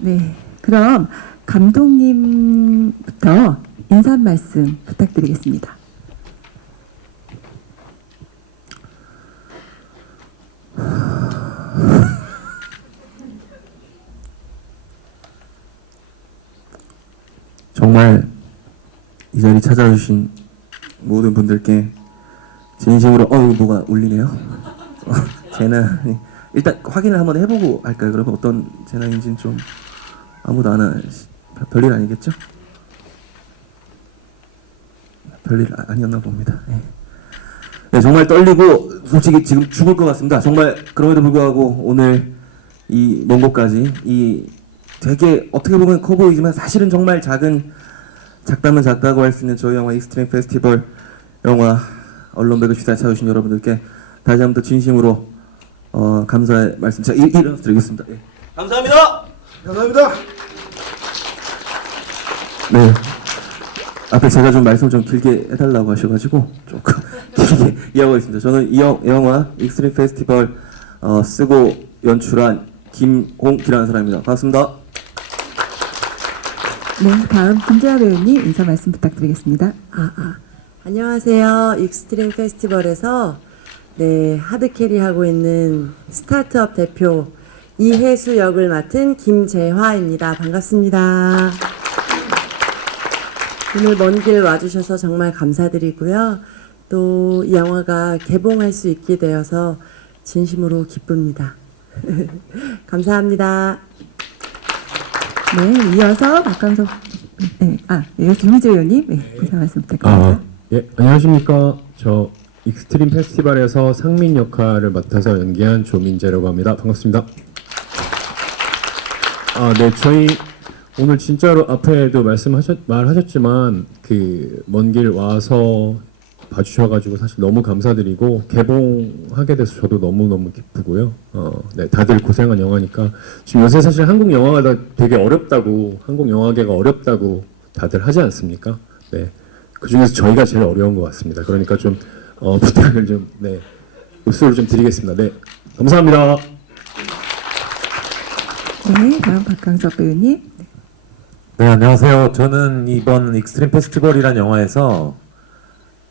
네, 그럼 감독님부터 인사 말씀 부탁드리겠습니다. 정말 이 자리 찾아주신 모든 분들께 진심으로 뭐가 울리네요. 재난 일단 확인을 한번 해보고 할까요? 그러면 어떤 재난인지는 좀 아무도 안 별일 아니겠죠? 별일 아니었나 봅니다. 네, 정말 떨리고 솔직히 지금 죽을 것 같습니다. 정말 그럼에도 불구하고 오늘 이 먼 곳까지 이 되게 어떻게 보면 커 보이지만 사실은 정말 작다면 작다고 할 수 있는 저희 영화 익스트림 페스티벌 영화 언론배그 시사에 찾아주신 여러분들께 다시 한번 더 진심으로 감사의 말씀 제가 일어나서 드리겠습니다. 예. 감사합니다. 감사합니다. 네. 앞에 제가 좀 말씀 좀 길게 해달라고 하셔가지고 조금 길게 이해하고 있습니다. 저는 이 영화 익스트림 페스티벌 쓰고 연출한 김홍기라는 사람입니다. 반갑습니다. 네, 다음 김재하 배우님 인사 말씀 부탁드리겠습니다. 안녕하세요. 익스트림 페스티벌에서 하드캐리 하고 있는 스타트업 대표 이혜수 역을 맡은 김재화입니다. 반갑습니다. 오늘 먼 길 와주셔서 정말 감사드리고요. 또 이 영화가 개봉할 수 있게 되어서 진심으로 기쁩니다. 감사합니다. 네, 이어서 박강석, 이어서 김희재 의원님 인사 말씀 부탁드립니다. 예, 안녕하십니까. 저 익스트림 페스티벌에서 상민 역할을 맡아서 연기한 조민재라고 합니다. 반갑습니다. 네, 저희 오늘 진짜로 앞에도 말하셨지만 그 먼 길 와서 봐주셔가지고 사실 너무 감사드리고 개봉하게 돼서 저도 너무너무 기쁘고요. 네, 다들 고생한 영화니까 지금 요새 사실 한국 영화가 되게 어렵다고 한국 영화계가 어렵다고 다들 하지 않습니까? 네, 그 중에서 저희가 제일 어려운 것 같습니다. 그러니까 좀 부탁을 좀 읍소를 좀 드리겠습니다. 네, 감사합니다. 네, 다음 박강석 배우님. 네, 안녕하세요. 저는 이번 익스트림 페스티벌이란 영화에서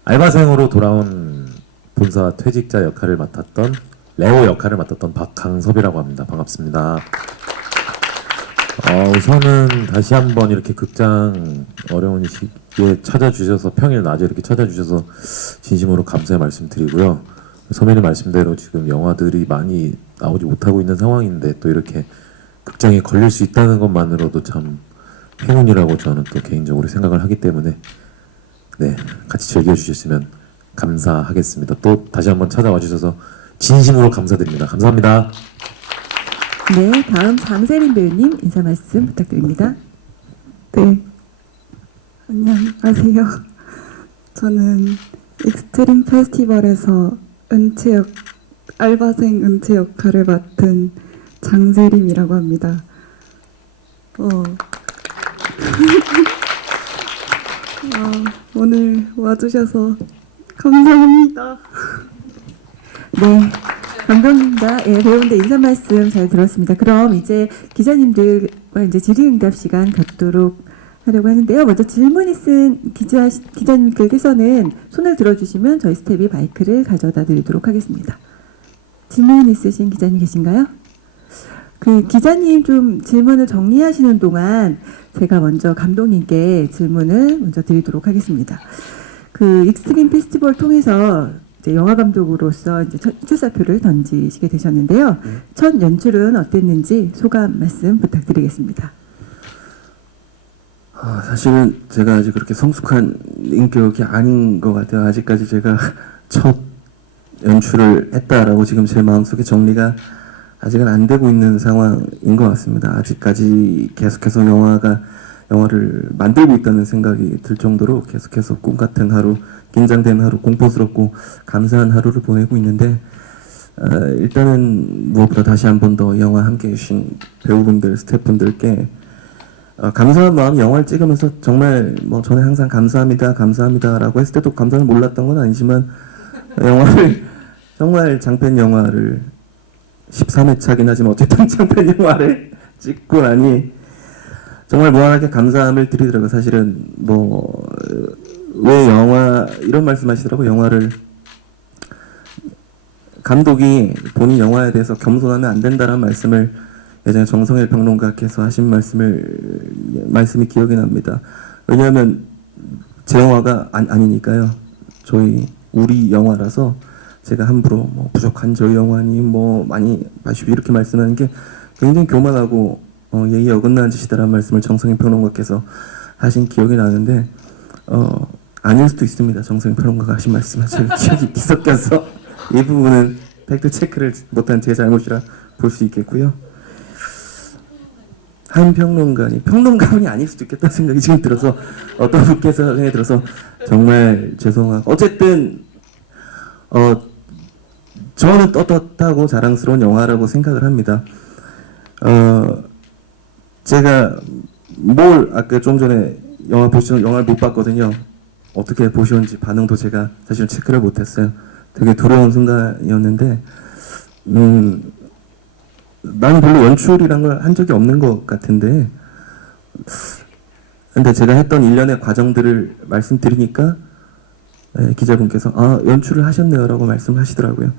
알바생으로 돌아온 본사 퇴직자 역할을 맡았던 레오 역할을 맡았던 박강섭이라고 합니다. 반갑습니다. 우선은 다시 한번 이렇게 극장 어려운 시기에 찾아주셔서 평일 낮에 이렇게 찾아주셔서 진심으로 감사의 말씀드리고요. 선배님 말씀대로 지금 영화들이 많이 나오지 못하고 있는 상황인데 또 이렇게 극장에 걸릴 수 있다는 것만으로도 참 행운이라고 저는 또 개인적으로 생각을 하기 때문에 네, 같이 즐겨주셨으면 감사하겠습니다. 또 다시 한번 찾아와 주셔서 진심으로 감사드립니다. 감사합니다. 네, 다음 장세린 배우님 인사 말씀 부탁드립니다. 네, 안녕하세요. 저는 익스트림 페스티벌에서 알바생 은채 역할을 맡은 장세림이라고 합니다. 오늘 와주셔서 감사합니다. 네, 감독님과 배우분들 인사 말씀 잘 들었습니다. 그럼 이제 기자님들과 이제 질의응답 시간 갖도록 하려고 하는데요. 먼저 질문 있은 기자님들께서는 손을 들어주시면 저희 스태프이 마이크를 가져다 드리도록 하겠습니다. 질문 있으신 기자님 계신가요? 그 기자님 좀 질문을 정리하시는 동안 제가 먼저 감독님께 질문을 먼저 드리도록 하겠습니다. 그 익스트림 페스티벌 통해서 이제 영화 감독으로서 이제 첫 출사표를 던지시게 되셨는데요. 첫 연출은 어땠는지 소감 말씀 부탁드리겠습니다. 사실은 제가 아직 그렇게 성숙한 인격이 아닌 것 같아요. 아직까지 제가 첫 연출을 했다라고 지금 제 마음속에 정리가 아직은 안 되고 있는 상황인 것 같습니다. 아직까지 계속해서 영화를 만들고 있다는 생각이 들 정도로 계속해서 꿈 같은 하루, 긴장된 하루, 공포스럽고 감사한 하루를 보내고 있는데 일단은 무엇보다 다시 한 번 더 영화 함께 해주신 배우분들, 스태프분들께 감사한 마음 영화를 찍으면서 정말 전에 항상 감사합니다라고 했을 때도 감사를 몰랐던 건 아니지만 영화를 정말 장편 영화를 13회 차긴 하지만 어쨌든 장편 영화를 찍고 나니 정말 무한하게 감사함을 드리더라고요. 사실은 뭐 왜 영화 이런 말씀하시더라고요. 영화를 감독이 본인 영화에 대해서 겸손하면 안 된다는 말씀을 예전에 정성일 평론가께서 하신 말씀이 기억이 납니다. 왜냐하면 제 영화가 아니니까요. 우리 영화라서 제가 함부로 뭐 부족한 저희 영화니 뭐 많이 마시고 이렇게 말씀하는 게 굉장히 교만하고 예의에 어긋나는 짓이다라는 말씀을 정성일 평론가께서 하신 기억이 나는데 아닐 수도 있습니다. 정성일 평론가가 하신 말씀은 제가 기억이 뒤섞여서 이 부분은 팩트 체크를 못한 제 잘못이라 볼 수 있겠고요. 한 평론가분이 아닐 수도 있겠다는 생각이 지금 들어서 어떤 분께서 생각이 들어서 정말 죄송하고 어쨌든 저는 떳떳하고 자랑스러운 영화라고 생각을 합니다. 제가 아까 좀 전에 영화를 못 봤거든요. 어떻게 보셨는지 반응도 제가 사실 체크를 못했어요. 되게 두려운 순간이었는데 나는 별로 연출이란 걸 한 적이 없는 것 같은데 근데 제가 했던 일련의 과정들을 말씀드리니까 기자분께서 연출을 하셨네요 라고 말씀하시더라고요.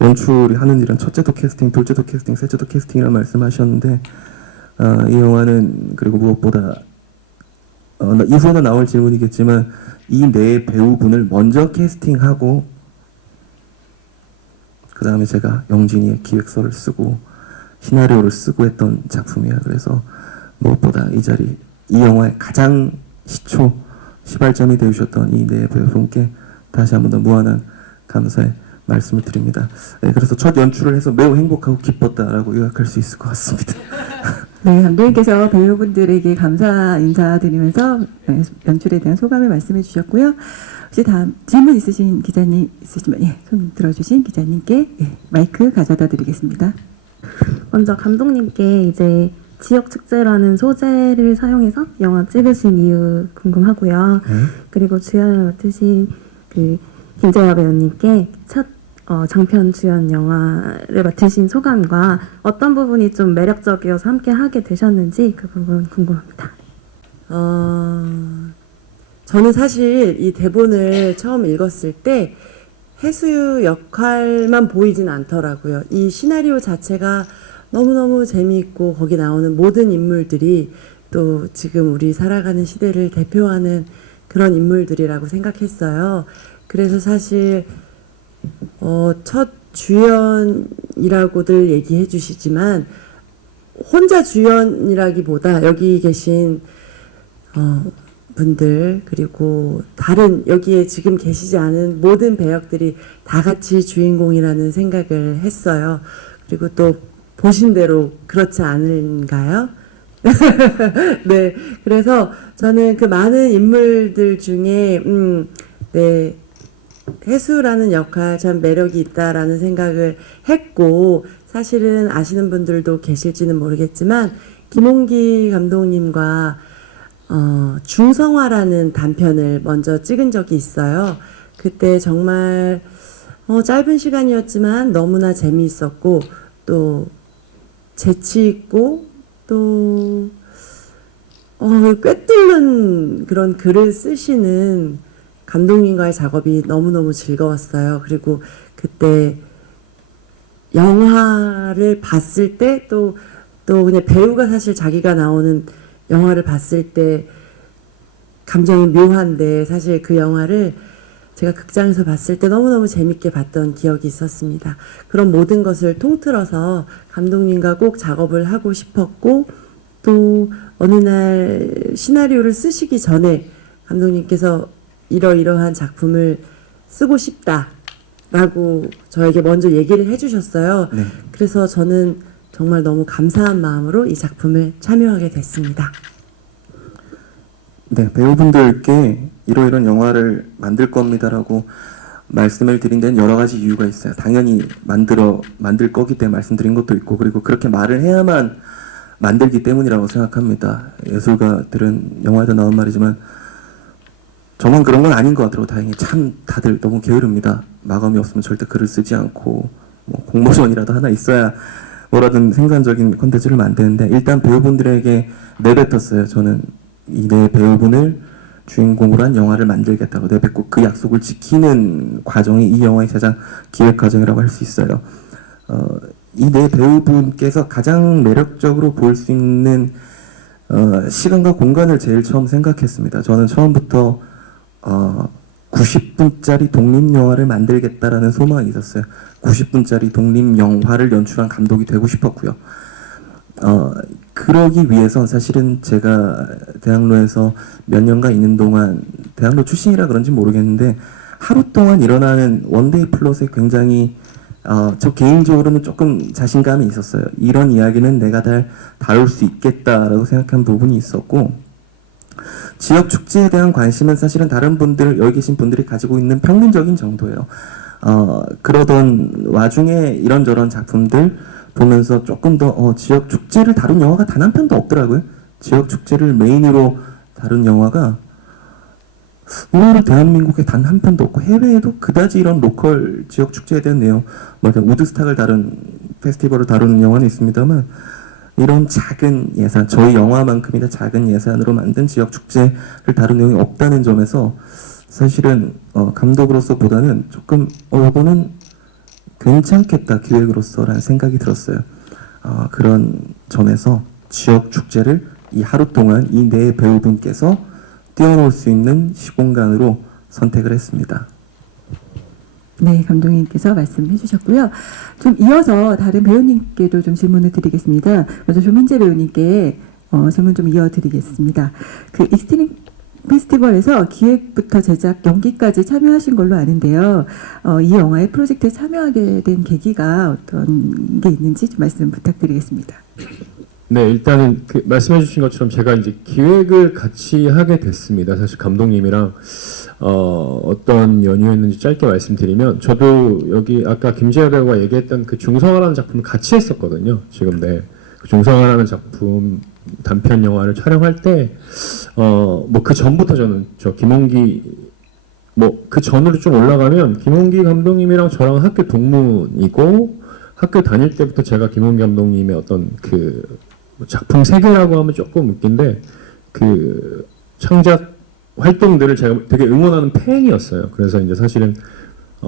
연출이 하는 일은 첫째도 캐스팅, 둘째도 캐스팅, 셋째도 캐스팅이라고 말씀하셨는데 이 영화는 그리고 무엇보다 이후에는 나올 질문이겠지만 이 네 배우분을 먼저 캐스팅하고 그 다음에 제가 영진이의 기획서를 쓰고 시나리오를 쓰고 했던 작품이에요. 그래서 무엇보다 이 영화의 가장 시발점이 되주셨던 이 네 배우분께 다시 한 번 더 무한한 감사의 말씀을 드립니다. 그래서 첫 연출을 해서 매우 행복하고 기뻤다라고 요약할 수 있을 것 같습니다. 네, 감독님께서 배우분들에게 감사 인사드리면서 연출에 대한 소감을 말씀해 주셨고요. 혹시 다음 질문 있으신 기자님 있으시면 손 들어주신 기자님께 마이크 가져다 드리겠습니다. 먼저 감독님께 이제 지역 축제라는 소재를 사용해서 영화 찍으신 이유 궁금하고요. 그리고 주연을 맡으신 그 김재화 배우님께 첫 장편 주연 영화를 맡으신 소감과 어떤 부분이 좀 매력적이어서 함께 하게 되셨는지 그 부분 궁금합니다. 저는 사실 이 대본을 처음 읽었을 때 해수유 역할만 보이진 않더라고요. 이 시나리오 자체가 너무너무 재미있고 거기 나오는 모든 인물들이 또 지금 우리 살아가는 시대를 대표하는 그런 인물들이라고 생각했어요. 그래서 사실 첫 주연이라고들 얘기해 주시지만 혼자 주연이라기보다 여기 계신 분들 그리고 다른 여기에 지금 계시지 않은 모든 배역들이 다 같이 주인공이라는 생각을 했어요. 그리고 또 보신 대로 그렇지 않은가요? 네, 그래서 저는 그 많은 인물들 중에 네, 해수라는 역할 참 매력이 있다라는 생각을 했고 사실은 아시는 분들도 계실지는 모르겠지만 김홍기 감독님과 중성화라는 단편을 먼저 찍은 적이 있어요. 그때 정말 짧은 시간이었지만 너무나 재미있었고 또 재치 있고 또 꿰뚫는 그런 글을 쓰시는 감독님과의 작업이 너무너무 즐거웠어요. 그리고 그때 영화를 봤을 때 또 그냥 배우가 사실 자기가 나오는 영화를 봤을 때 감정이 묘한데 사실 그 영화를 제가 극장에서 봤을 때 너무너무 재밌게 봤던 기억이 있었습니다. 그런 모든 것을 통틀어서 감독님과 꼭 작업을 하고 싶었고 또 어느 날 시나리오를 쓰시기 전에 감독님께서 이러이러한 작품을 쓰고 싶다라고 저에게 먼저 얘기를 해주셨어요. 네. 그래서 저는 정말 너무 감사한 마음으로 이 작품을 참여하게 됐습니다. 네, 배우분들께 이러이런 영화를 만들 겁니다라고 말씀을 드린 데는 여러 가지 이유가 있어요. 당연히 만들 거기 때문에 말씀드린 것도 있고 그리고 그렇게 말을 해야만 만들기 때문이라고 생각합니다. 예술가들은 영화에도 나온 말이지만 저만 그런 건 아닌 것 같더라고요. 다행히 참 다들 너무 게으릅니다. 마감이 없으면 절대 글을 쓰지 않고 뭐 공모전이라도 하나 있어야 뭐라든 생산적인 콘텐츠를 만드는데 일단 배우분들에게 내뱉었어요. 저는 이 네 배우분을 주인공으로 한 영화를 만들겠다고 내뱉고 그 약속을 지키는 과정이 이 영화의 가장 기획 과정이라고 할 수 있어요. 이 네 배우분께서 가장 매력적으로 볼 수 있는 시간과 공간을 제일 처음 생각했습니다. 저는 처음부터 90분짜리 독립영화를 만들겠다라는 소망이 있었어요. 90분짜리 독립영화를 연출한 감독이 되고 싶었고요. 그러기 위해선 사실은 제가 대학로에서 몇 년간 있는 동안 대학로 출신이라 그런지 모르겠는데 하루 동안 일어나는 원데이 플롯에 굉장히 저 개인적으로는 조금 자신감이 있었어요. 이런 이야기는 내가 다룰 수 있겠다라고 생각한 부분이 있었고 지역 축제에 대한 관심은 사실은 다른 분들 여기 계신 분들이 가지고 있는 평균적인 정도예요. 그러던 와중에 이런저런 작품들 보면서 조금 더 지역 축제를 다룬 영화가 단 한 편도 없더라고요. 지역 축제를 메인으로 다룬 영화가 의외로 대한민국에 단 한 편도 없고 해외에도 그다지 이런 로컬 지역 축제에 대한 내용, 우드스탁을 다룬 페스티벌을 다루는 영화는 있습니다만 이런 작은 예산, 저희 영화만큼이나 작은 예산으로 만든 지역 축제를 다룬 내용이 없다는 점에서 사실은 감독으로서 보다는 조금 이거는 괜찮겠다 기획으로서라는 생각이 들었어요. 그런 점에서 지역 축제를 이 하루 동안 이 네 배우분께서 뛰어놀 수 있는 시공간으로 선택을 했습니다. 네, 감독님께서 말씀해 주셨고요. 좀 이어서 다른 배우님께도 좀 질문을 드리겠습니다. 먼저 조민재 배우님께 질문 좀 이어드리겠습니다. 그 익스트림 페스티벌에서 기획부터 제작, 연기까지 참여하신 걸로 아는데요. 이 영화의 프로젝트에 참여하게 된 계기가 어떤 게 있는지 좀 말씀 부탁드리겠습니다. 네, 일단은 그 말씀해 주신 것처럼 제가 이제 기획을 같이 하게 됐습니다. 사실 감독님이랑 어떤 연유였는지 짧게 말씀드리면 저도 여기 아까 김재하 배우가 얘기했던 그 중성화라는 작품을 같이 했었거든요. 지금 네. 그 중성화라는 작품 단편 영화를 촬영할 때 뭐 그 전부터 저는 김홍기 뭐 그 전으로 좀 올라가면 김홍기 감독님이랑 저랑 학교 동문이고 학교 다닐 때부터 제가 김홍기 감독님의 어떤 그 작품 세계라고 하면 조금 웃긴데 그 창작 활동들을 제가 되게 응원하는 팬이었어요. 그래서 이제 사실은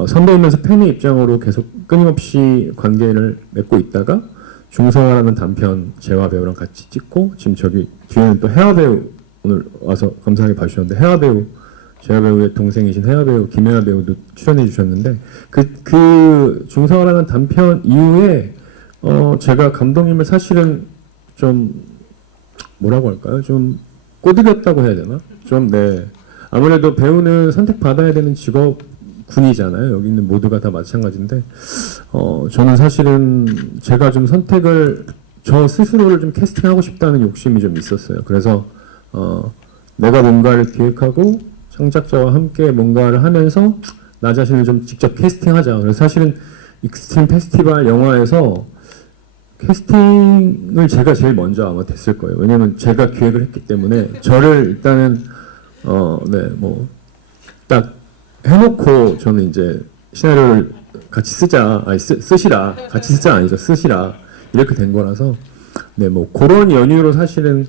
선배이면서 팬의 입장으로 계속 끊임없이 관계를 맺고 있다가 중성화라는 단편 재화 배우랑 같이 찍고 지금 저기 뒤에는 또 혜화 배우 오늘 와서 감사하게 봐주셨는데 혜화 배우 재화 배우의 동생이신 혜화 배우 김혜화 배우도 출연해 주셨는데 그 중성화라는 단편 이후에 제가 감독님을 사실은 좀 뭐라고 할까요? 좀 꼬드겼다고 해야 되나? 좀 네. 아무래도 배우는 선택받아야 되는 직업군이잖아요. 여기 있는 모두가 다 마찬가지인데 저는 사실은 제가 좀 선택을 저 스스로를 좀 캐스팅하고 싶다는 욕심이 좀 있었어요. 그래서 내가 뭔가를 기획하고 창작자와 함께 뭔가를 하면서 나 자신을 좀 직접 캐스팅하자. 그래서 사실은 익스트림 페스티벌 영화에서 캐스팅을 제가 제일 먼저 아마 됐을 거예요. 왜냐면 제가 기획을 했기 때문에 저를 일단은 네, 뭐 딱 해놓고 저는 이제 시나리오를 같이 쓰자, 아니 쓰시라, 같이 쓰자 아니죠, 쓰시라 이렇게 된 거라서 네, 뭐 그런 연유로 사실은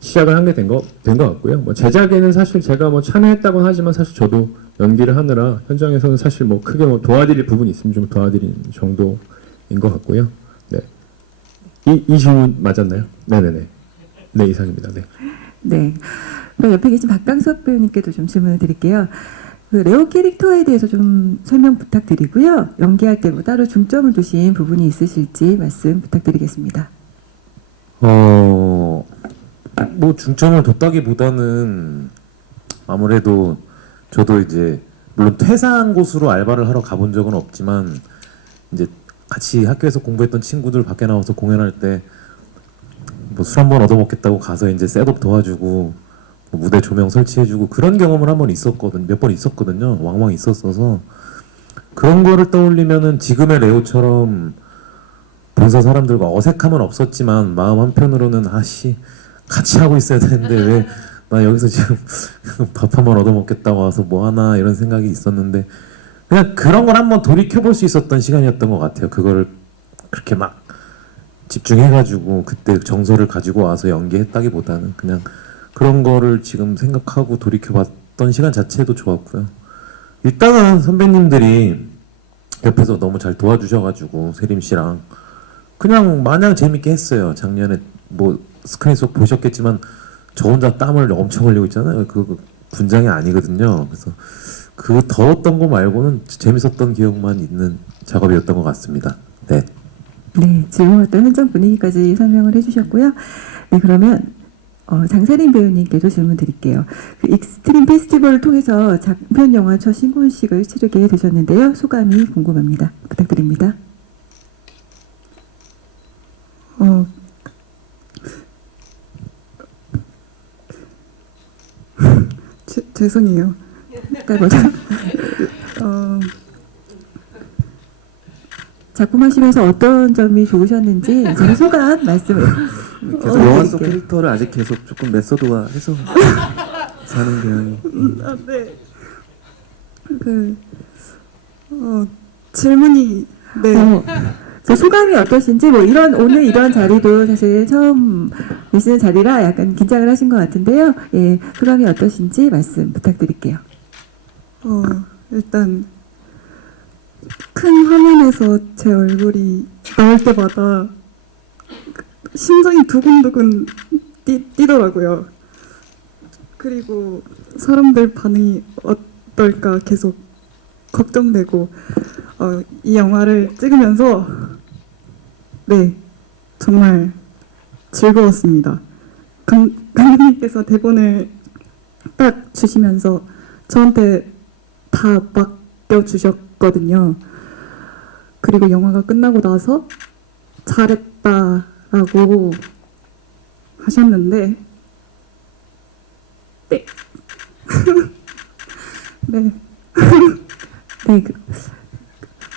시작을 하게 된 것 같고요. 뭐 제작에는 사실 제가 뭐 참여했다고는 하지만 사실 저도 연기를 하느라 현장에서는 사실 뭐 크게 뭐 도와드릴 부분이 있으면 좀 도와드린 정도인 것 같고요. 네, 이 질문 맞았나요? 네네네. 네, 이상입니다. 네. 네. 그럼 옆에 계신 박강석 배우님께도 좀 질문을 드릴게요. 그 레오 캐릭터에 대해서 좀 설명 부탁드리고요. 연기할 때 뭐 따로 중점을 두신 부분이 있으실지 말씀 부탁드리겠습니다. 뭐 중점을 뒀다기보다는 아무래도 저도 이제 물론 퇴사한 곳으로 알바를 하러 가본 적은 없지만 이제 같이 학교에서 공부했던 친구들 밖에 나와서 공연할 때 뭐 술 한 번 얻어먹겠다고 가서 이제 셋업 도와주고 뭐 무대 조명 설치해주고 그런 경험을 한 번 있었거든, 몇 번 있었거든요. 왕왕 있었어서 그런 거를 떠올리면은 지금의 레오처럼 본사 사람들과 어색함은 없었지만 마음 한편으로는 아씨 같이 하고 있어야 되는데 왜 나 여기서 지금 밥 한 번 얻어먹겠다고 와서 뭐 하나 이런 생각이 있었는데 그냥 그런 걸 한번 돌이켜볼 수 있었던 시간이었던 것 같아요. 그걸 그렇게 막 집중해가지고 그때 정서를 가지고 와서 연기했다기보다는 그냥 그런 거를 지금 생각하고 돌이켜봤던 시간 자체도 좋았고요. 일단은 선배님들이 옆에서 너무 잘 도와주셔가지고 세림 씨랑 그냥 마냥 재밌게 했어요. 작년에 뭐 스크린 속 보셨겠지만 저 혼자 땀을 엄청 흘리고 있잖아요. 그 분장이 아니거든요. 그래서 그 더웠던 거 말고는 재밌었던 기억만 있는 작업이었던 것 같습니다. 네. 네, 즐거웠던 현장 분위기까지 설명을 해주셨고요. 네, 그러면 장세린 배우님께도 질문 드릴게요. 그 익스트림 페스티벌을 통해서 장편 영화 첫 신고식을 치르게 되셨는데요. 소감이 궁금합니다. 부탁드립니다. 죄송해요. 까보자. 작품 하시면서 어떤 점이 좋으셨는지 지금 소감 말씀을 계속 영화 속 드릴게요. 캐릭터를 아직 계속 조금 메소드화해서 사는 경향이. 네. 질문이 네. 그 소감이 어떠신지 뭐 이런 오늘 이런 자리도 사실 처음 계시는 자리라 약간 긴장을 하신 것 같은데요. 예, 소감이 어떠신지 말씀 부탁드릴게요. 일단 큰 화면에서 제 얼굴이 나올 때마다 심장이 두근두근 뛰더라고요. 그리고 사람들 반응이 어떨까 계속 걱정되고 이 영화를 찍으면서 네 정말 즐거웠습니다. 감독님께서 대본을 딱 주시면서 저한테 다 맡겨주셨거든요. 그리고 영화가 끝나고 나서 잘했다라고 하셨는데 네. 네.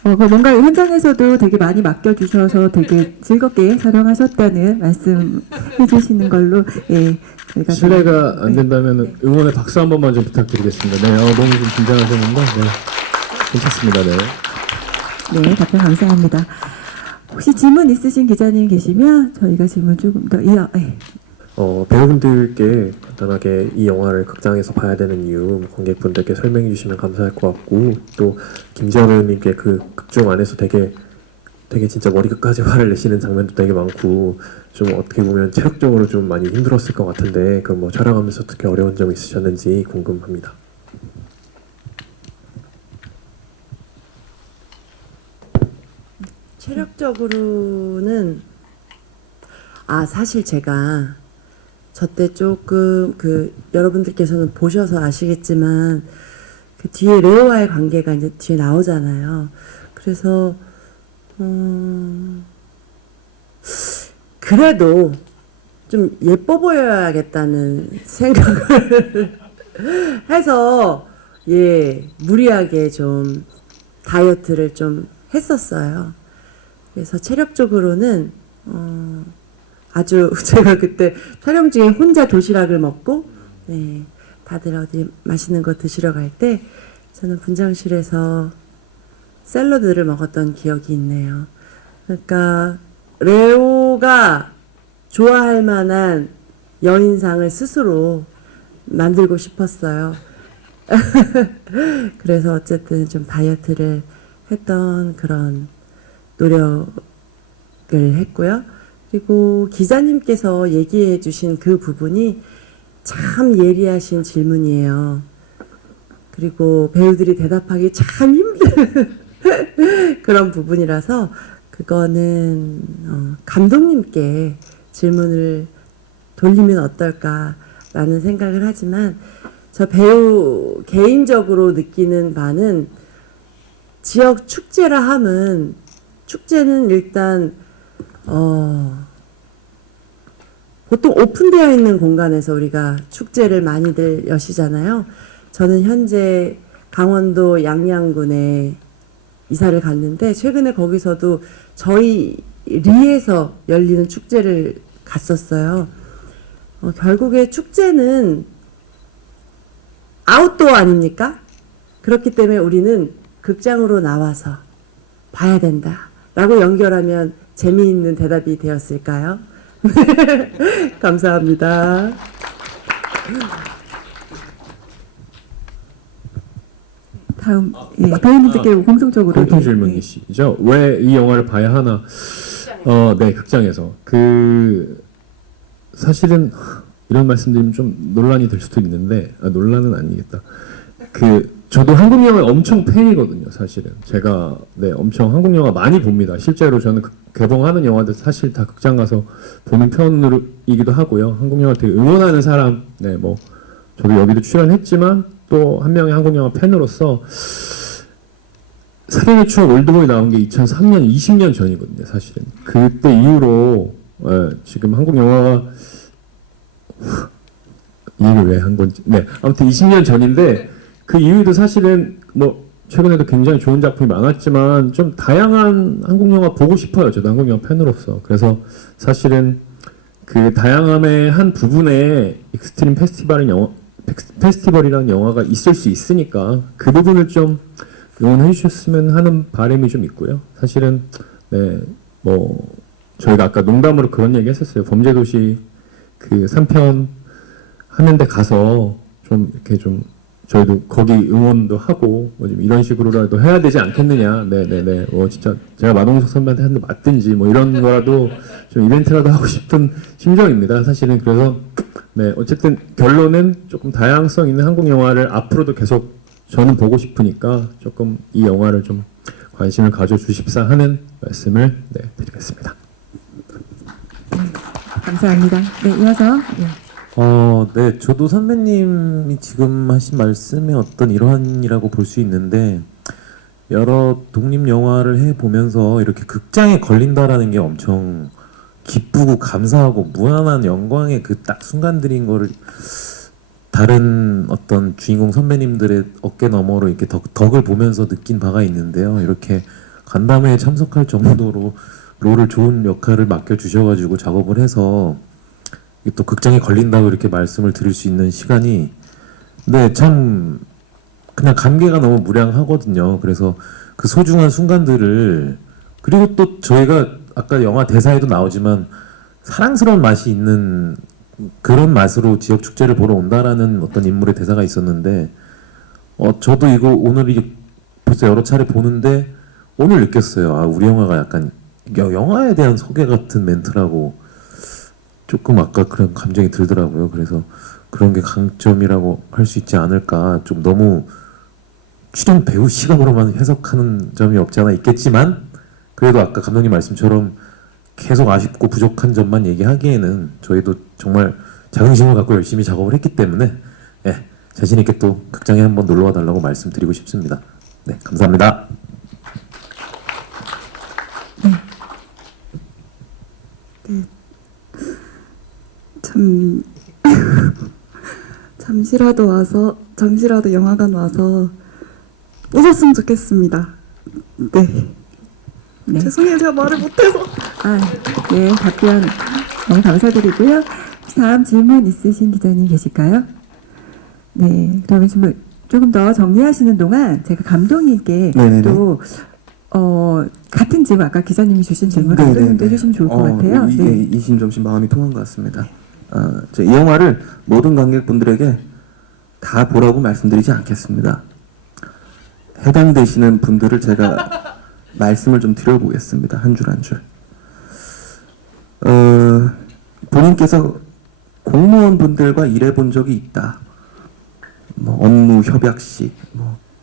네, 뭔가 현장에서도 되게 많이 맡겨주셔서 되게 즐겁게 촬영하셨다는 말씀 해주시는 걸로 예 저희가 실례가 안 된다면 응원의 박수 한 번만 좀 부탁드리겠습니다. 네, 너무 좀 긴장하셨는데 네, 괜찮습니다. 네. 네 답변 감사합니다. 혹시 질문 있으신 기자님 계시면 저희가 질문 조금 더 예. 배우분들께 간단하게 이 영화를 극장에서 봐야 되는 이유 관객분들께 설명해 주시면 감사할 것 같고 또 김지아 배우님께 그 극중 안에서 되게 진짜 머리 끝까지 화를 내시는 장면도 되게 많고 좀 어떻게 보면 체력적으로 좀 많이 힘들었을 것 같은데 그 뭐 촬영하면서 어떻게 어려운 점 있으셨는지 궁금합니다. 체력적으로는 사실 제가 저 때 조금 여러분들께서는 보셔서 아시겠지만 그 뒤에 레오와의 관계가 이제 뒤에 나오잖아요. 그래서 그래도 좀 예뻐 보여야겠다는 생각을 해서 무리하게 좀 다이어트를 좀 했었어요. 그래서 체력적으로는 아주 제가 그때 촬영 중에 혼자 도시락을 먹고 다들 어디 맛있는 거 드시러 갈 때 저는 분장실에서 샐러드를 먹었던 기억이 있네요. 그러니까 레오가 좋아할 만한 여인상을 스스로 만들고 싶었어요. 그래서 어쨌든 좀 다이어트를 했던 그런 노력을 했고요. 그리고 기자님께서 얘기해 주신 그 부분이 참 예리하신 질문이에요. 그리고 배우들이 대답하기 참 힘든 그런 부분이라서 그거는 감독님께 질문을 돌리면 어떨까라는 생각을 하지만 저 배우 개인적으로 느끼는 바는 지역 축제라 함은 축제는 일단 보통 오픈되어 있는 공간에서 우리가 축제를 많이들 여시잖아요. 저는 현재 강원도 양양군에 이사를 갔는데 최근에 거기서도 저희 리에서 열리는 축제를 갔었어요. 결국에 축제는 아웃도어 아닙니까? 그렇기 때문에 우리는 극장으로 나와서 봐야 된다라고 연결하면 재미있는 대답이 되었을까요? 감사합니다. 다음 배우님들께 공통적으로 공통 예, 예. 질문이시죠? 왜 이 영화를 봐야 하나? 네, 극장에서. 사실은 이런 말씀드리면 좀 논란이 될 수도 있는데, 논란은 아니겠다. 저도 한국 영화 엄청 팬이거든요, 사실은. 제가, 엄청 한국 영화 많이 봅니다. 실제로 저는 개봉하는 영화들 사실 다 극장 가서 보는 편이기도 하고요. 한국 영화 되게 응원하는 사람, 저도 여기도 출연했지만, 또 한 명의 한국 영화 팬으로서, 살인의 추억 올드보이 나온 게 2003년, 20년 전이거든요, 사실은. 그때 이후로, 지금 한국 영화가, 이 얘기를 왜 한 건지. 네, 아무튼 20년 전인데, 그 이후에도 사실은, 최근에도 굉장히 좋은 작품이 많았지만, 좀 다양한 한국 영화 보고 싶어요, 저도 한국 영화 팬으로서. 그래서 사실은, 그 다양함의 한 부분에 익스트림 페스티벌이라는 영화가 있을 수 있으니까, 그 부분을 좀, 응원해 주셨으면 하는 바람이 좀 있고요. 사실은 저희가 아까 농담으로 그런 얘기 했었어요. 범죄도시 그 3편 하는데 가서 좀 이렇게 좀 저희도 거기 응원도 하고 좀 이런 식으로라도 해야 되지 않겠느냐. 네네네. 진짜 제가 마동석 선배한테 한 대 맞든지 이런 거라도 좀 이벤트라도 하고 싶은 심정입니다. 사실은 그래서 어쨌든 결론은 조금 다양성 있는 한국 영화를 앞으로도 계속 저는 보고 싶으니까 조금 이 영화를 좀 관심을 가져주십사 하는 말씀을 드리겠습니다. 감사합니다. 네, 이어서 네, 저도 선배님이 지금 하신 말씀의 어떤 일환이라고 볼 수 있는데 여러 독립 영화를 해 보면서 이렇게 극장에 걸린다라는 게 엄청 기쁘고 감사하고 무한한 영광의 그 딱 순간들인 거를 다른 어떤 주인공 선배님들의 어깨 너머로 이렇게 덕을 보면서 느낀 바가 있는데요. 이렇게 간담회에 참석할 정도로 롤을 좋은 역할을 맡겨주셔가지고 작업을 해서 또 극장에 걸린다고 이렇게 말씀을 드릴 수 있는 시간이 참 그냥 감개가 너무 무량하거든요. 그래서 그 소중한 순간들을 그리고 또 저희가 아까 영화 대사에도 나오지만 사랑스러운 맛이 있는 그런 맛으로 지역 축제를 보러 온다라는 어떤 인물의 대사가 있었는데 저도 이거 오늘 벌써 여러 차례 보는데 오늘 느꼈어요. 우리 영화가 약간 영화에 대한 소개 같은 멘트라고 조금 아까 그런 감정이 들더라고요. 그래서 그런 게 강점이라고 할 수 있지 않을까. 좀 너무 출연 배우 시각으로만 해석하는 점이 없지 않아 있겠지만 그래도 아까 감독님 말씀처럼 계속 아쉽고 부족한 점만 얘기하기에는 저희도 정말 자긍심을 갖고 열심히 작업을 했기 때문에 자신 있게 또 극장에 한번 놀러와 달라고 말씀드리고 싶습니다. 네, 감사합니다. 잠시라도 영화관 와서 웃었으면 좋겠습니다. 네. 죄송해요, 제가 말을 못해서. 네, 답변 너무 감사드리고요. 다음 질문 있으신 기자님 계실까요? 네, 그러면 질문 조금 더 정리하시는 동안 제가 감독님께 네네네. 또 같은 질문 아까 기자님이 주신 질문 감독님도 해주시면 좋을 것 같아요. 네. 이심점심 마음이 통한 것 같습니다. 이 영화를 모든 관객분들에게 다 보라고 말씀드리지 않겠습니다. 해당되시는 분들을 제가 말씀을 좀 드려보겠습니다. 한 줄 한 줄. 본인께서 공무원분들과 일해본 적이 있다. 업무 협약식,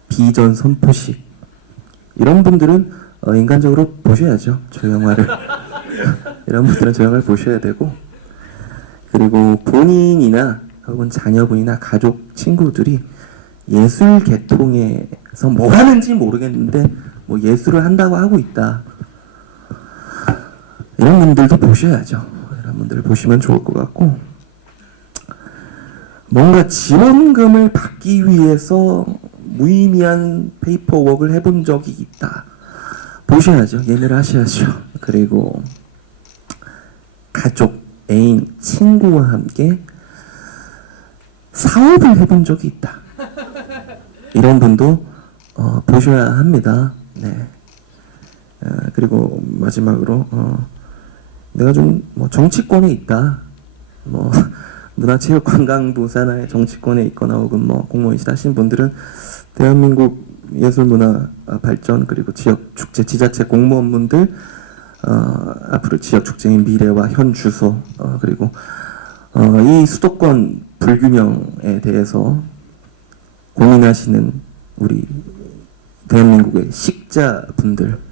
비전 선포식 이런 분들은 인간적으로 보셔야죠. 저 영화를. 이런 분들은 저 영화를 보셔야 되고 그리고 본인이나 혹은 자녀분이나 가족, 친구들이 예술 계통에서 뭐 하는지 모르겠는데 예술을 한다고 하고 있다. 이런 분들도 보셔야죠. 이런 분들을 보시면 좋을 것 같고 뭔가 지원금을 받기 위해서 무의미한 페이퍼워크를 해본 적이 있다. 보셔야죠. 예매를 하셔야죠. 그리고 가족, 애인, 친구와 함께 사업을 해본 적이 있다. 이런 분도 보셔야 합니다. 네. 그리고 마지막으로 내가 좀 뭐 정치권에 있다, 뭐 문화체육관광부 산하의 정치권에 있거나 혹은 뭐 공무원이시다 하시는 분들은 대한민국 예술문화 발전 그리고 지역 축제 지자체 공무원분들 앞으로 지역 축제의 미래와 현 주소 그리고 이 수도권 불균형에 대해서 고민하시는 우리 대한민국의 식자분들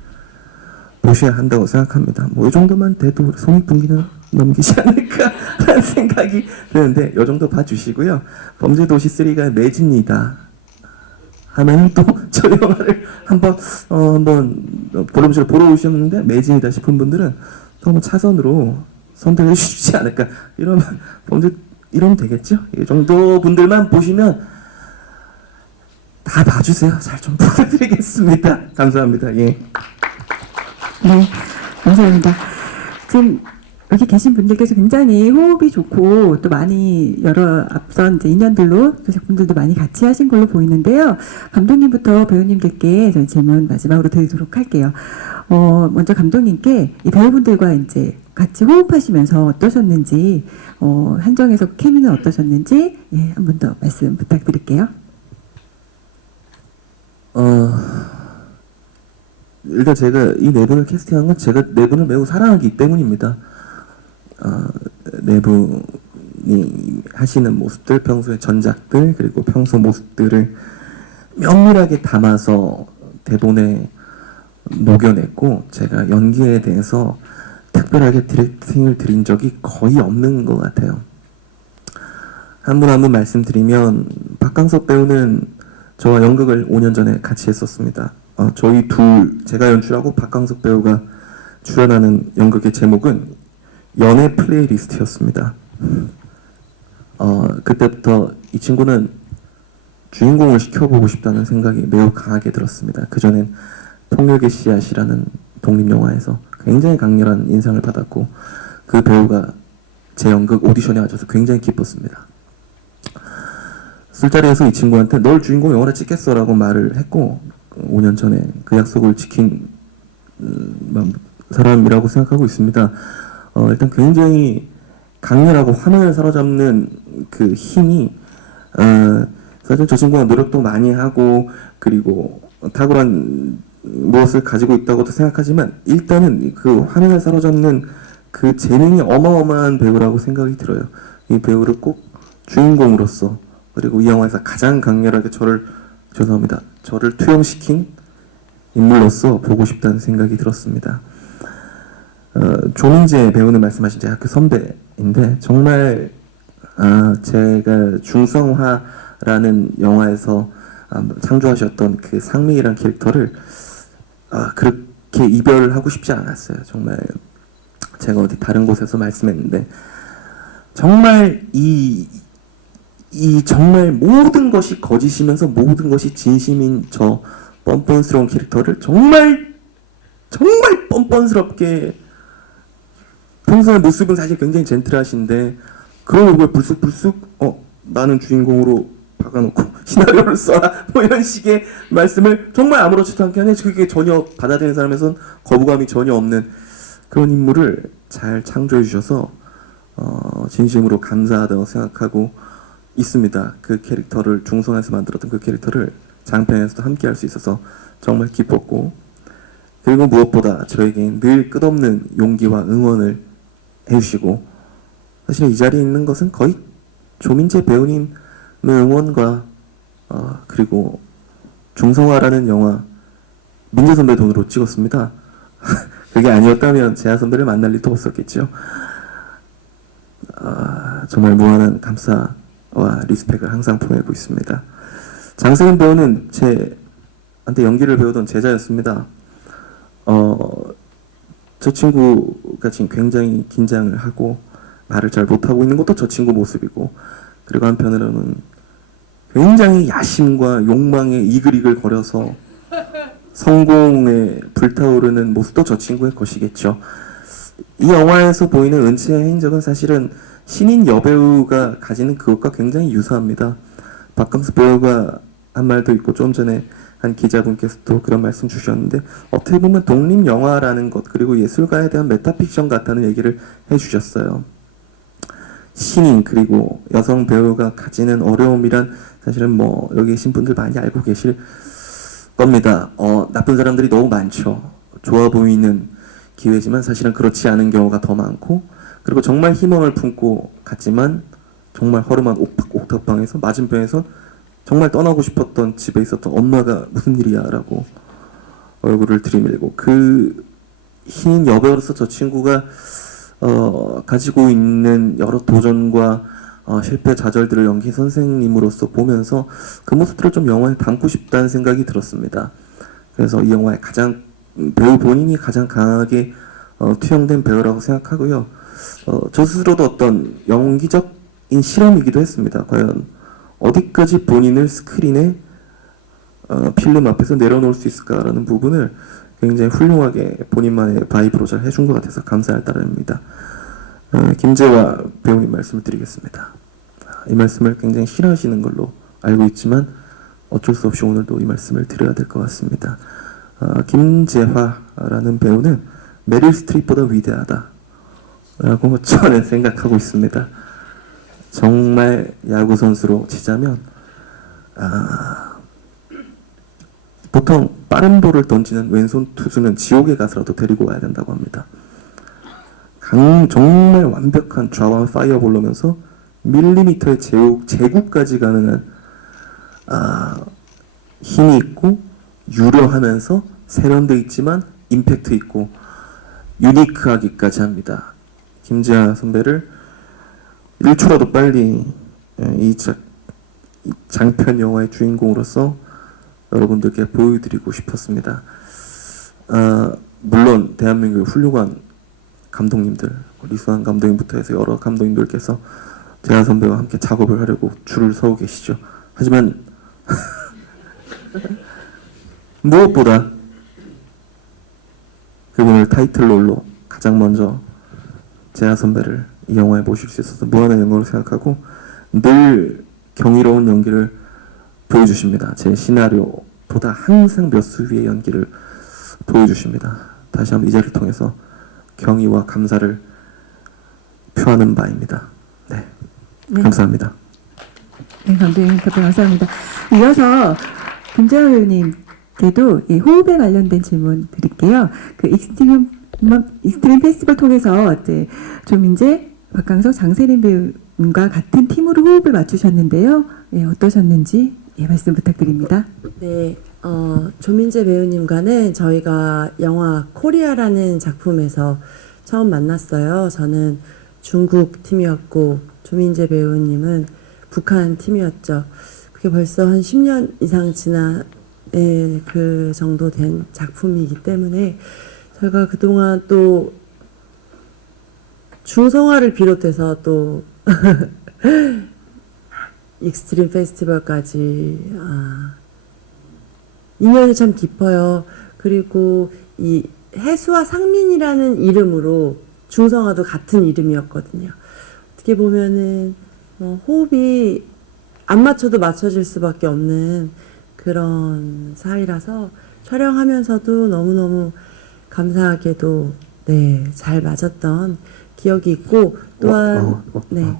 보셔야 한다고 생각합니다. 뭐 이 정도만 돼도 손익분기는 넘기지 않을까라는 생각이 드는데 이 정도 봐주시고요. 범죄도시 3가 매진이다 하면 또 저 영화를 한번 보름지를 보러 오셨는데 매진이다 싶은 분들은 또 한번 차선으로 선택해 주시지 않을까. 이러면 되겠죠. 이 정도 분들만 보시면 다 봐주세요. 잘 좀 부탁드리겠습니다. 감사합니다. 예. 네, 감사합니다. 지금 여기 계신 분들께서 굉장히 호흡이 좋고 또 많이 여러 앞선 이제 인연들로 또 작품들도 많이 같이 하신 걸로 보이는데요. 감독님부터 배우님들께 저희 질문 마지막으로 드리도록 할게요. 먼저 감독님께 이 배우분들과 이제 같이 호흡하시면서 어떠셨는지, 한정에서 케미는 어떠셨는지, 예, 한 번 더 말씀 부탁드릴게요. 일단 제가 이 네 분을 캐스팅한 건 제가 네 분을 매우 사랑하기 때문입니다. 네 분이 하시는 모습들, 평소의 전작들, 그리고 평소 모습들을 면밀하게 담아서 대본에 녹여냈고, 제가 연기에 대해서 특별하게 디렉팅을 드린 적이 거의 없는 것 같아요. 한 분 한 분 말씀드리면, 박강석 배우는 저와 연극을 5년 전에 같이 했었습니다. 저희 제가 연출하고 박강석 배우가 출연하는 연극의 제목은 연애 플레이리스트였습니다. 그때부터 이 친구는 주인공을 시켜보고 싶다는 생각이 매우 강하게 들었습니다. 그전엔 폭력의 씨앗이라는 독립영화에서 굉장히 강렬한 인상을 받았고, 그 배우가 제 연극 오디션에 와줘서 굉장히 기뻤습니다. 술자리에서 이 친구한테 널 주인공 영화를 찍겠어 라고 말을 했고, 5년 전에 그 약속을 지킨 사람이라고 생각하고 있습니다. 일단 굉장히 강렬하고 화면을 사로잡는 그 힘이, 사실 저 친구가 노력도 많이 하고 그리고 탁월한 무엇을 가지고 있다고도 생각하지만, 일단은 그 화면을 사로잡는 그 재능이 어마어마한 배우라고 생각이 들어요. 이 배우를 꼭 주인공으로서, 그리고 이 영화에서 가장 강렬하게 저를 투영시킨 인물로서 보고 싶다는 생각이 들었습니다. 조민재 배우는 말씀하신 제 학교 선배인데, 정말 제가 중성화라는 영화에서 창조하셨던 그 상민이라는 캐릭터를 그렇게 이별하고 싶지 않았어요. 정말 제가 어디 다른 곳에서 말씀했는데, 정말 이 정말 모든 것이 거짓이면서 모든 것이 진심인 저 뻔뻔스러운 캐릭터를 정말 뻔뻔스럽게, 평소의 모습은 사실 굉장히 젠틀하신데 그런 얼굴에 불쑥불쑥 나는 주인공으로 박아놓고 시나리오를 써라 뭐 이런 식의 말씀을 정말 아무렇지도 않게 하네. 그게 전혀 받아들이는 사람에선 거부감이 전혀 없는 그런 인물을 잘 창조해 주셔서 진심으로 감사하다고 생각하고 있습니다. 그 캐릭터를, 중성에서 만들었던 그 캐릭터를 장편에서도 함께 할 수 있어서 정말 기뻤고, 그리고 무엇보다 저에게 늘 끝없는 용기와 응원을 해주시고, 사실 이 자리에 있는 것은 거의 조민재 배우님의 응원과 그리고 중성화라는 영화 민재 선배 돈으로 찍었습니다. 그게 아니었다면 재하 선배를 만날 리도 없었겠죠. 정말 무한한 감사와 리스펙을 항상 보내고 있습니다. 장세근 배우는 제한테 연기를 배우던 제자였습니다. 저 친구가 지금 굉장히 긴장을 하고 말을 잘 못하고 있는 것도 저 친구 모습이고, 그리고 한편으로는 굉장히 야심과 욕망에 이글이글 거려서 성공에 불타오르는 모습도 저 친구의 것이겠죠. 이 영화에서 보이는 은채의 행적은 사실은 신인 여배우가 가지는 그것과 굉장히 유사합니다. 박강수 배우가 한 말도 있고, 좀 전에 한 기자분께서 또 그런 말씀 주셨는데 어떻게 보면 독립 영화라는 것 그리고 예술가에 대한 메타픽션 같다는 얘기를 해주셨어요. 신인 그리고 여성 배우가 가지는 어려움이란 사실은 뭐 여기 계신 분들 많이 알고 계실 겁니다. 나쁜 사람들이 너무 많죠. 좋아 보이는 기회지만 사실은 그렇지 않은 경우가 더 많고 그리고 정말 희망을 품고 갔지만 정말 허름한 옥탑방에서 맞은편에서 정말 떠나고 싶었던 집에 있었던 엄마가 무슨 일이야 라고 얼굴을 들이밀고 그 신인 여배우로서 저 친구가 가지고 있는 여러 도전과 실패 좌절들을 연기 선생님으로서 보면서 그 모습들을 좀 영화에 담고 싶다는 생각이 들었습니다. 그래서 이 영화에 가장 배우 본인이 가장 강하게 투영된 배우라고 생각하고요. 저 스스로도 어떤 연기적인 실험이기도 했습니다. 과연 어디까지 본인을 스크린에 필름 앞에서 내려놓을 수 있을까라는 부분을 굉장히 훌륭하게 본인만의 바이브로 잘 해준 것 같아서 감사할 따름입니다. 김재화 배우님 말씀을 드리겠습니다. 이 말씀을 굉장히 싫어하시는 걸로 알고 있지만 어쩔 수 없이 오늘도 이 말씀을 드려야 될 것 같습니다. 김재화라는 배우는 메릴 스트립보다 위대하다 라고 저는 생각하고 있습니다. 정말 야구 선수로 치자면 보통 빠른 볼을 던지는 왼손 투수는 지옥에 가서라도 데리고 와야 된다고 합니다. 정말 완벽한 좌완 파이어볼로면서 밀리미터의 제구까지 가능한 힘이 있고 유려하면서 세련돼 있지만 임팩트 있고 유니크하기까지 합니다. 김재하 선배를 1초라도 빨리 이 장편 영화의 주인공으로서 여러분들께 보여드리고 싶었습니다. 물론 대한민국의 훌륭한 감독님들, 리수환 감독님부터 해서 여러 감독님들께서 재하 선배와 함께 작업을 하려고 줄을 서고 계시죠. 하지만 무엇보다 그분을 타이틀롤로 가장 먼저 재하 선배를 이 영화에 모실 수 있어서 무한한 영광으로 생각하고 늘 경이로운 연기를 보여주십니다. 제 시나리오보다 항상 몇 수 위의 연기를 보여주십니다. 다시 한번 이 자리를 통해서 경의와 감사를 표하는 바입니다. 네, 감사합니다. 네, 감독님 답변 감사합니다. 이어서 김재화 배우님께도 이 호흡에 관련된 질문 드릴게요. 그 익스트림 페스티벌 통해서 이제 조민재, 박강석, 장세린 배우님과 같은 팀으로 호흡을 맞추셨는데요. 예, 어떠셨는지 말씀 부탁드립니다. 네, 조민재 배우님과는 저희가 영화 코리아라는 작품에서 처음 만났어요. 저는 중국 팀이었고 조민재 배우님은 북한 팀이었죠. 그게 벌써 한 10년 이상 지난 그 정도 된 작품이기 때문에 저희가 그동안 또 중성화를 비롯해서 또 익스트림 페스티벌까지 인연이 참 깊어요. 그리고 이 해수와 상민이라는 이름으로 중성화도 같은 이름이었거든요. 어떻게 보면은 호흡이 안 맞춰도 맞춰질 수밖에 없는 그런 사이라서 촬영하면서도 너무너무 감사하게도 잘 맞았던 기억이 있고 또한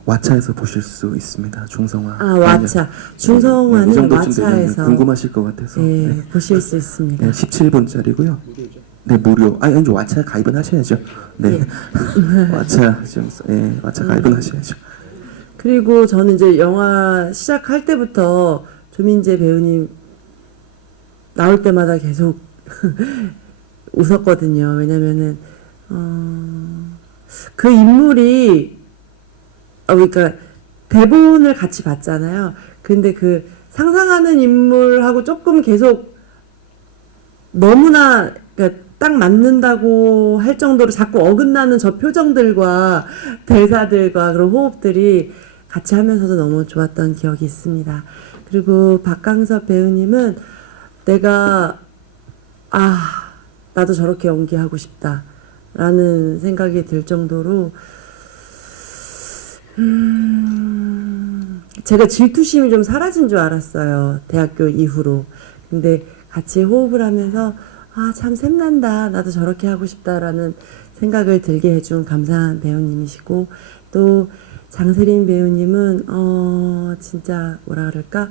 왓챠에서 보실 수 있습니다. 중성화. 왓챠. 중성화는 이 정도쯤 되면 왓챠에서 궁금하실 것 같아서 보실 수 있습니다. 네, 17분짜리고요. 네, 무료. 아니, 왓챠 가입은 하셔야죠. 네, 왓챠 지금 왓챠 가입은 하셔야죠. 그리고 저는 이제 영화 시작할 때부터 조민재 배우님 나올 때마다 계속 웃었거든요. 왜냐면은 그 인물이 그러니까 대본을 같이 봤잖아요. 근데 그 상상하는 인물하고 조금 계속 너무나 그러니까 딱 맞는다고 할 정도로 자꾸 어긋나는 저 표정들과 대사들과 그런 호흡들이 같이 하면서도 너무 좋았던 기억이 있습니다. 그리고 박강섭 배우님은 내가 나도 저렇게 연기하고 싶다 라는 생각이 들 정도로 제가 질투심이 좀 사라진 줄 알았어요. 대학교 이후로. 근데 같이 호흡을 하면서 아, 참 샘난다. 나도 저렇게 하고 싶다라는 생각을 들게 해준 감사한 배우님이시고, 또 장세린 배우님은 진짜 뭐라 그럴까?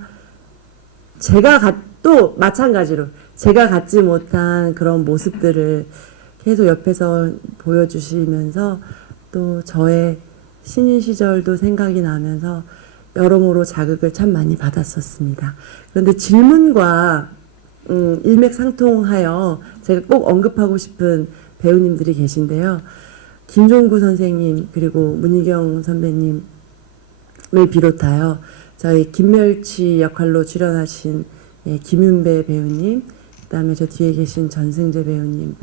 또 마찬가지로 제가 갖지 못한 그런 모습들을 계속 옆에서 보여주시면서 또 저의 신인 시절도 생각이 나면서 여러모로 자극을 참 많이 받았었습니다. 그런데 질문과 일맥상통하여 제가 꼭 언급하고 싶은 배우님들이 계신데요. 김종구 선생님 그리고 문희경 선배님을 비롯하여 저희 김멸치 역할로 출연하신 김윤배 배우님, 그다음에 저 뒤에 계신 전승재 배우님,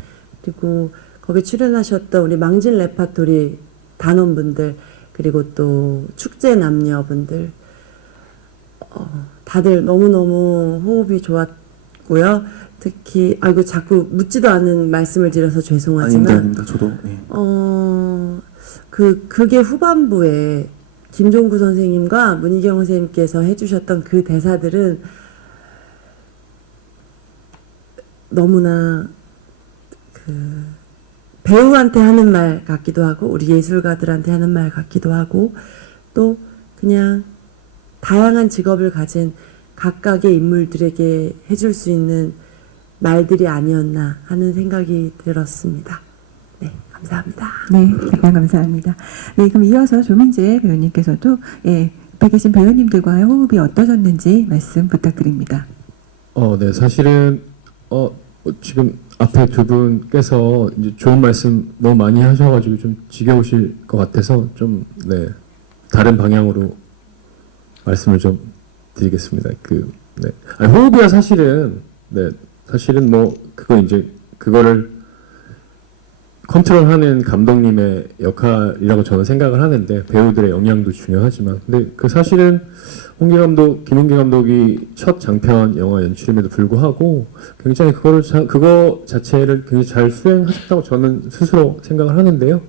그리고 거기 출연하셨던 우리 망진 레파토리 단원분들, 그리고 또 축제 남녀분들, 다들 너무너무 호흡이 좋았고요. 특히 아이고 자꾸 묻지도 않은 말씀을 드려서 죄송하지만 아닙니다. 저도. 예. 그게 후반부에 김종구 선생님과 문희경 선생님께서 해주셨던 그 대사들은 너무나 배우한테 하는 말 같기도 하고 우리 예술가들한테 하는 말 같기도 하고 또 그냥 다양한 직업을 가진 각각의 인물들에게 해줄 수 있는 말들이 아니었나 하는 생각이 들었습니다. 네, 감사합니다. 네, 대단 감사합니다. 네, 그럼 이어서 조민재 배우님께서도 옆에 계신 배우님들과의 호흡이 어떠셨는지 말씀 부탁드립니다. 네, 사실은 지금 앞에 두 분께서 이제 좋은 말씀 너무 많이 하셔가지고 좀 지겨우실 것 같아서 좀 다른 방향으로 말씀을 좀 드리겠습니다. 아니, 호흡이야 사실은 뭐 그거를 컨트롤하는 감독님의 역할이라고 저는 생각을 하는데 배우들의 역량도 중요하지만 근데 사실은 김홍기 감독이 첫 장편 영화 연출임에도 불구하고 굉장히 그거 자체를 굉장히 잘 수행하셨다고 저는 스스로 생각을 하는데요.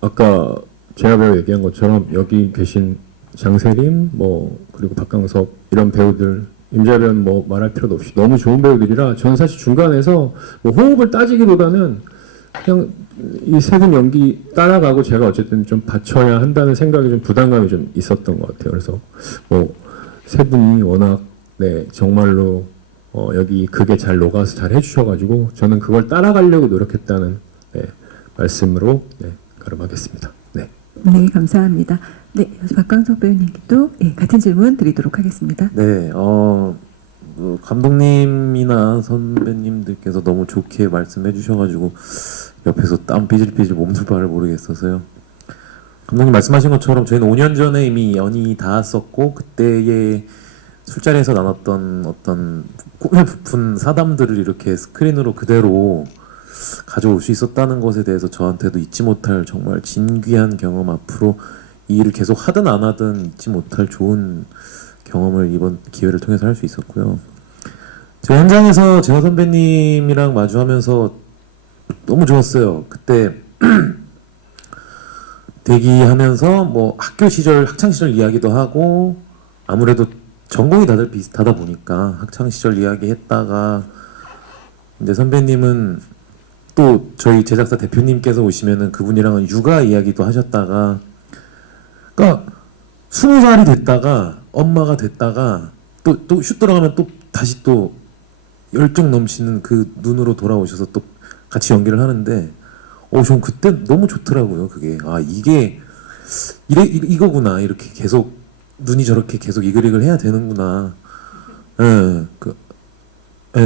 아까 재하 배우 얘기한 것처럼 여기 계신 장세림 그리고 박강섭 이런 배우들 임자변 말할 필요도 없이 너무 좋은 배우들이라 저는 사실 중간에서 호흡을 따지기보다는 그냥 이 세 분 연기 따라가고 제가 어쨌든 좀 받쳐야 한다는 생각이 좀 부담감이 좀 있었던 것 같아요. 그래서 세 분이 워낙 정말로 여기 그게 잘 녹아서 잘 해주셔가지고 저는 그걸 따라가려고 노력했다는 말씀으로 가름하겠습니다. 네. 네, 감사합니다. 네, 박광석 배우님께도 같은 질문 드리도록 하겠습니다. 네, 감독님이나 선배님들께서 너무 좋게 말씀해 주셔가지고 옆에서 땀 삐질삐질 몸둘 바를 모르겠어서요. 감독님 말씀하신 것처럼 저희는 5년 전에 이미 연이 닿았었고 그때의 술자리에서 나눴던 어떤 꿈에 부푼 사담들을 이렇게 스크린으로 그대로 가져올 수 있었다는 것에 대해서 저한테도 잊지 못할 정말 진귀한 경험, 앞으로 이 일을 계속 하든 안 하든 잊지 못할 좋은 경험을 이번 기회를 통해서 할 수 있었고요. 제가 현장에서 재하 선배님이랑 마주하면서 너무 좋았어요. 그때 대기하면서 학교 시절, 학창 시절 이야기도 하고 아무래도 전공이 다들 비슷하다 보니까 학창 시절 이야기 했다가 이제 선배님은 또 저희 제작사 대표님께서 오시면은 그분이랑은 육아 이야기도 하셨다가 그러니까 20살이 됐다가 엄마가 됐다가 또 슛 들어가면 또 다시 또 열정 넘치는 그 눈으로 돌아오셔서 또 같이 연기를 하는데 전 그때 너무 좋더라고요. 그게 이게 이거구나. 이렇게 계속 눈이 저렇게 계속 이글이글 해야 되는구나.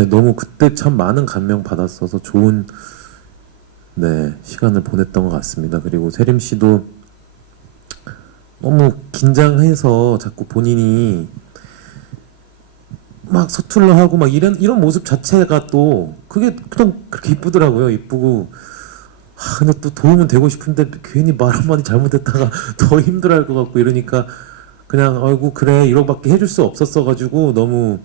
너무 그때 참 많은 감명 받았어서 좋은 시간을 보냈던 것 같습니다. 그리고 세림 씨도 너무 긴장해서 자꾸 본인이 막 서툴러 하고 막 이런 모습 자체가 또 그게 그냥 그렇게 이쁘더라고요. 이쁘고 근데 또 도움은 되고 싶은데 괜히 말 한마디 잘못했다가 더 힘들어할 것 같고 이러니까 그냥 아이고 그래 이러밖에 해줄 수 없었어 가지고 너무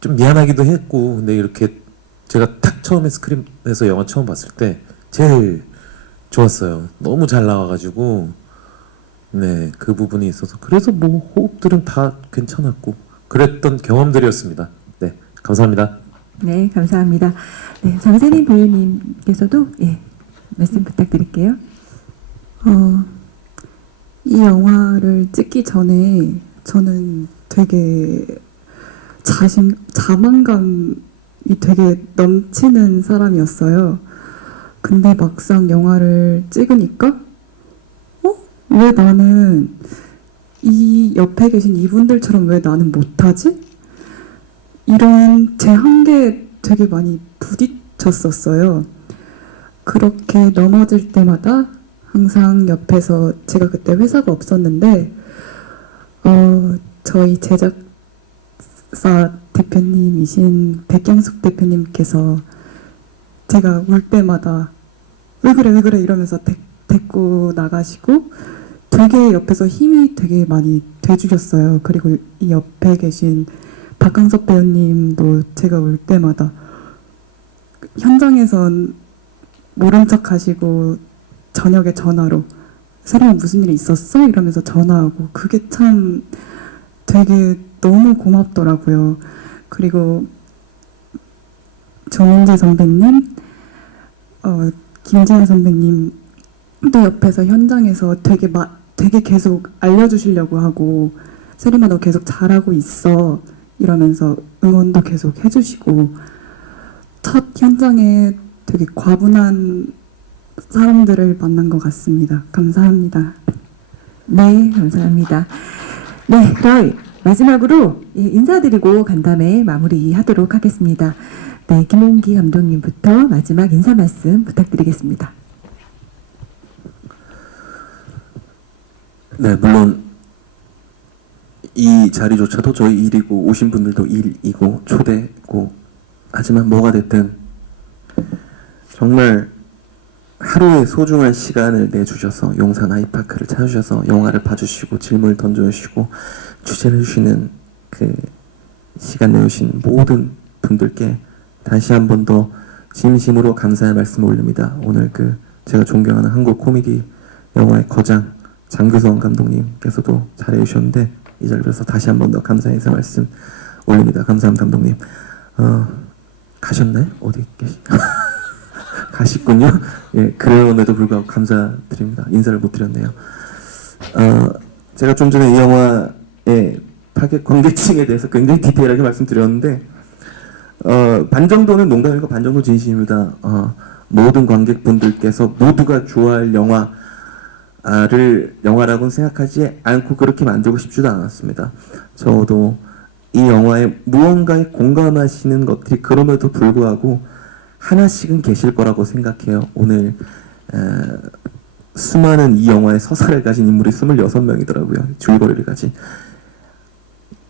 좀 미안하기도 했고 근데 이렇게 제가 딱 처음에 스크린에서 영화 처음 봤을 때 제일 좋았어요. 너무 잘 나와가지고 그 부분이 있어서 그래서 호흡들은 다 괜찮았고 그랬던 경험들이었습니다. 네, 감사합니다. 네, 감사합니다. 네, 장세린 배우님께서도 예, 말씀 부탁드릴게요. 이 영화를 찍기 전에 저는 되게 자만감이 되게 넘치는 사람이었어요. 근데 막상 영화를 찍으니까 왜 나는 이 옆에 계신 이분들처럼 왜 나는 못하지? 이런 제 한계에 되게 많이 부딪혔었어요. 그렇게 넘어질 때마다 항상 옆에서 제가 그때 회사가 없었는데 저희 제작사 대표님이신 백경숙 대표님께서 제가 울 때마다 왜 그래 이러면서 데리고 나가시고 되게 옆에서 힘이 되게 많이 돼주셨어요. 그리고 이 옆에 계신 박강석 배우님도 제가 울 때마다 현장에선 모른 척 하시고 저녁에 전화로 세림아 무슨 일이 있었어? 이러면서 전화하고 그게 참 되게 너무 고맙더라고요. 그리고 조민재 선배님, 김재현 선배님도 옆에서 현장에서 되게 계속 알려주시려고 하고 세림아 너 계속 잘하고 있어 이러면서 응원도 계속 해주시고 첫 현장에 되게 과분한 사람들을 만난 것 같습니다. 감사합니다. 네, 감사합니다. 네, 그럼 마지막으로 예, 인사드리고 간담회 마무리하도록 하겠습니다. 네, 김홍기 감독님부터 마지막 인사 말씀 부탁드리겠습니다. 네, 물론 이 자리조차도 저희 일이고 오신 분들도 일이고 초대고 하지만 뭐가 됐든 정말 하루의 소중한 시간을 내주셔서 용산 아이파크를 찾아주셔서 영화를 봐주시고 질문을 던져주시고 취재를 해주시는 그 시간 내주신 모든 분들께 다시 한 번 더 진심으로 감사의 말씀을 올립니다. 오늘 그 제가 존경하는 한국 코미디 영화의 거장 장규성 감독님께서도 잘해주셨는데 이 자리를 빌어서 다시 한 번 더 감사의 인사 말씀 올립니다. 감사합니다, 감독님. 가셨나요? 어디 계시? 가셨군요. 예, 그럼에도 불구하고 감사드립니다. 인사를 못 드렸네요. 제가 좀 전에 이 영화의 타겟 관계층에 대해서 굉장히 디테일하게 말씀드렸는데 반 정도는 농담이고 반 정도 진심입니다. 모든 관객분들께서 모두가 좋아할 영화라고는 생각하지 않고 그렇게 만들고 싶지도 않았습니다. 저도 이 영화에 무언가에 공감하시는 것들이 그럼에도 불구하고 하나씩은 계실 거라고 생각해요. 오늘 수많은 이 영화의 서사를 가진 인물이 26명이더라고요. 줄거리를 가진.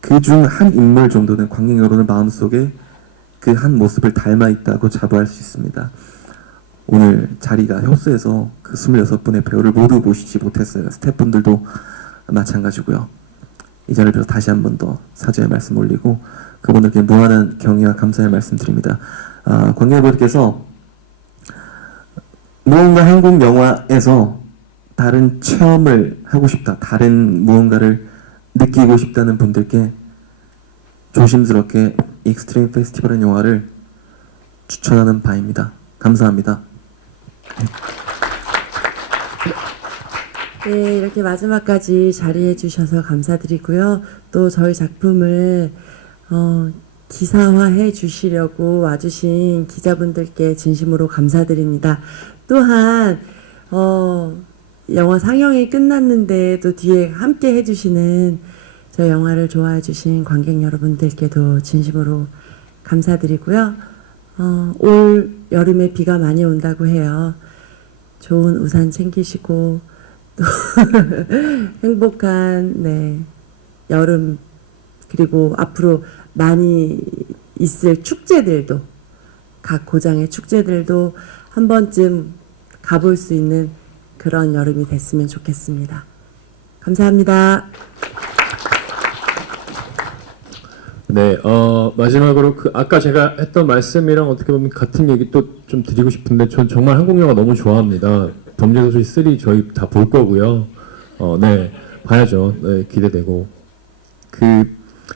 그중 한 인물 정도는 관객 여러분의 마음속에 그 한 모습을 닮아 있다고 자부할 수 있습니다. 오늘 자리가 협소해서 그 26분의 배우를 모두 모시지 못했어요. 스태프분들도 마찬가지고요. 이 자리를 빌어 다시 한 번 더 사죄의 말씀 올리고 그분들께 무한한 경의와 감사의 말씀 드립니다. 관객분들께서 무언가 한국 영화에서 다른 체험을 하고 싶다, 다른 무언가를 느끼고 싶다는 분들께 조심스럽게 익스트림 페스티벌의 영화를 추천하는 바입니다. 감사합니다. 네, 이렇게 마지막까지 자리해 주셔서 감사드리고요. 또 저희 작품을 기사화해 주시려고 와주신 기자분들께 진심으로 감사드립니다. 또한 영화 상영이 끝났는데 또 뒤에 함께 해주시는 저희 영화를 좋아해 주신 관객 여러분들께도 진심으로 감사드리고요. 올 여름에 비가 많이 온다고 해요. 좋은 우산 챙기시고 또 행복한 여름 그리고 앞으로 많이 있을 축제들도 각 고장의 축제들도 한 번쯤 가볼 수 있는 그런 여름이 됐으면 좋겠습니다. 감사합니다. 네, 마지막으로 아까 제가 했던 말씀이랑 어떻게 보면 같은 얘기 또 좀 드리고 싶은데 전 정말 한국 영화 너무 좋아합니다. 범죄도시 3 저희 다 볼 거고요. 네, 봐야죠. 네, 기대되고.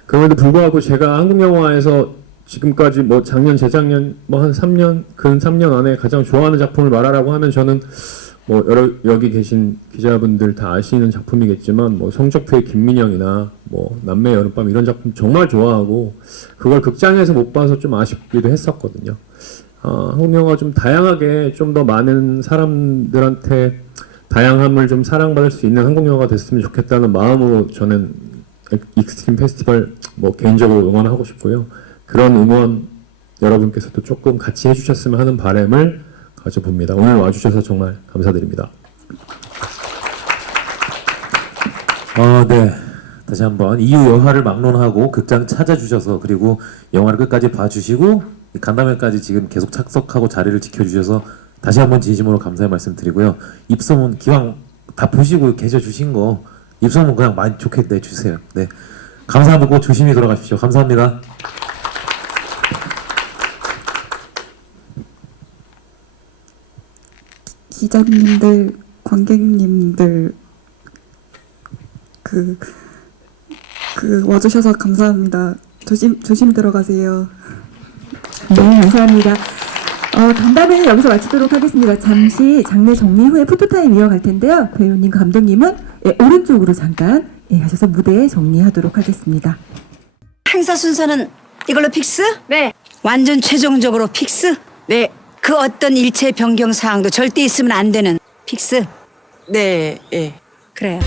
그럼에도 불구하고 제가 한국 영화에서 지금까지 뭐 작년, 재작년 뭐 한 3년, 근 3년 안에 가장 좋아하는 작품을 말하라고 하면 저는 뭐 여기 계신 기자분들 다 아시는 작품이겠지만 뭐 성적표의 김민영이나 뭐 남매 여름밤 이런 작품 정말 좋아하고 그걸 극장에서 못 봐서 좀 아쉽기도 했었거든요. 한국 영화 좀 다양하게 좀 더 많은 사람들한테 다양함을 좀 사랑받을 수 있는 한국 영화가 됐으면 좋겠다는 마음으로 저는 익스트림 페스티벌 뭐 개인적으로 응원하고 싶고요. 그런 응원 여러분께서도 조금 같이 해주셨으면 하는 바람을 가져봅니다. 오늘 와주셔서 정말 감사드립니다. 네. 다시 한번 이유 여하를 막론하고 극장 찾아주셔서 그리고 영화를 끝까지 봐주시고 간담회까지 지금 계속 착석하고 자리를 지켜주셔서 다시 한번 진심으로 감사의 말씀드리고요. 입소문 기왕 다 보시고 계셔 주신 거 입소문 그냥 많이 좋게 내주세요. 네. 감사하고 조심히 돌아가십시오. 감사합니다. 기자님들, 관객님들 그 와주셔서 감사합니다. 조심 들어가세요. 네, 감사합니다. 간담회는 여기서 마치도록 하겠습니다. 잠시 장례 정리 후에 포토타임 이어갈 텐데요. 배우님과 감독님은 오른쪽으로 잠깐 하셔서 무대 정리하도록 하겠습니다. 행사 순서는 이걸로 픽스? 네. 완전 최종적으로 픽스? 네. 그 어떤 일체 변경 사항도 절대 있으면 안 되는 픽스? 네. 예. 그래요.